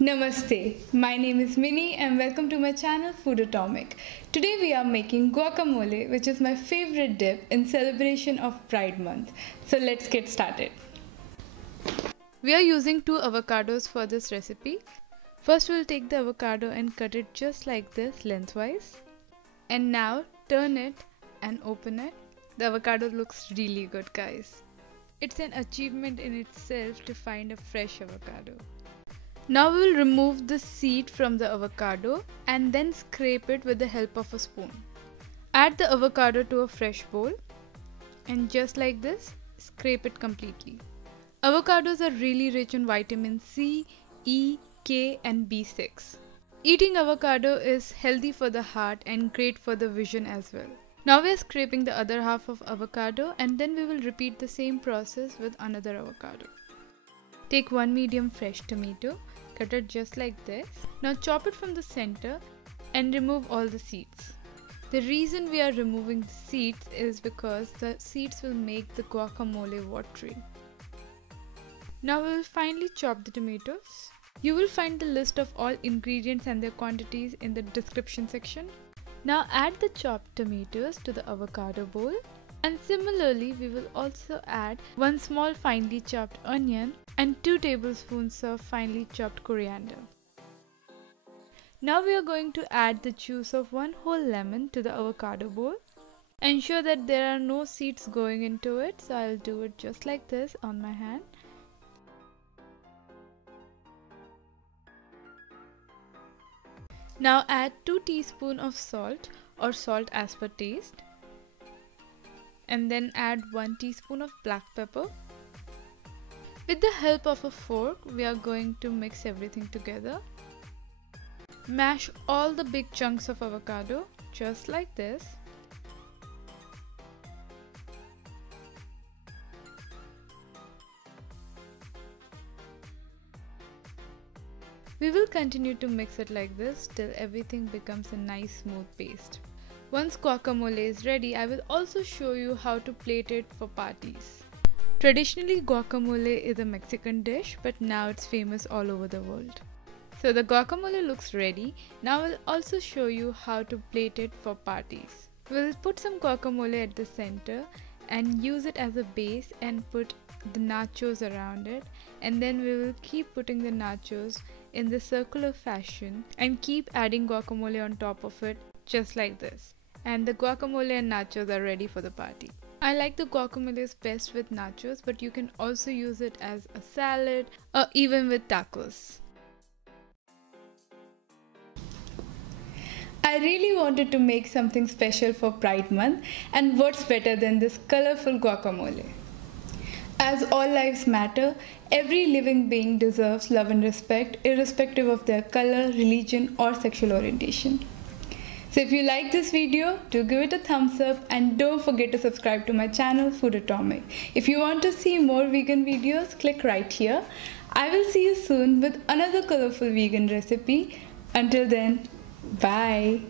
Namaste, my name is Minnie and welcome to my channel Food Atomic. Today we are making guacamole, which is my favorite dip in celebration of Pride Month. So let's get started. We are using 2 avocados for this recipe. First we'll take the avocado and cut it just like this lengthwise. And now turn it and open it. The avocado looks really good, guys. It's an achievement in itself to find a fresh avocado. Now we will remove the seed from the avocado and then scrape it with the help of a spoon. Add the avocado to a fresh bowl and just like this, scrape it completely. Avocados are really rich in vitamin C, E, K and B6. Eating avocado is healthy for the heart and great for the vision as well. Now we are scraping the other half of avocado and then we will repeat the same process with another avocado. Take 1 medium fresh tomato. Cut it just like this. Now chop it from the center and remove all the seeds. The reason we are removing the seeds is because the seeds will make the guacamole watery. Now we will finely chop the tomatoes. You will find the list of all ingredients and their quantities in the description section. Now add the chopped tomatoes to the avocado bowl. And similarly, we will also add 1 small finely chopped onion and 2 tablespoons of finely chopped coriander. Now we are going to add the juice of 1 whole lemon to the avocado bowl. Ensure that there are no seeds going into it, so I'll do it just like this on my hand. Now add 2 teaspoons of salt or salt as per taste. And then add 1 teaspoon of black pepper. With the help of a fork, we are going to mix everything together. Mash all the big chunks of avocado, just like this. We will continue to mix it like this till everything becomes a nice smooth paste. Once guacamole is ready, I will also show you how to plate it for parties. Traditionally, guacamole is a Mexican dish, but now it's famous all over the world. So the guacamole looks ready. Now I'll also show you how to plate it for parties. We'll put some guacamole at the center and use it as a base and put the nachos around it. And then we will keep putting the nachos in the circular fashion and keep adding guacamole on top of it just like this. And the guacamole and nachos are ready for the party. I like the guacamole best with nachos, but you can also use it as a salad or even with tacos. I really wanted to make something special for Pride Month, and what's better than this colorful guacamole? As all lives matter, every living being deserves love and respect, irrespective of their color, religion or sexual orientation. So if you like this video, do give it a thumbs up and don't forget to subscribe to my channel Food Atomic. If you want to see more vegan videos, click right here. I will see you soon with another colorful vegan recipe. Until then, bye.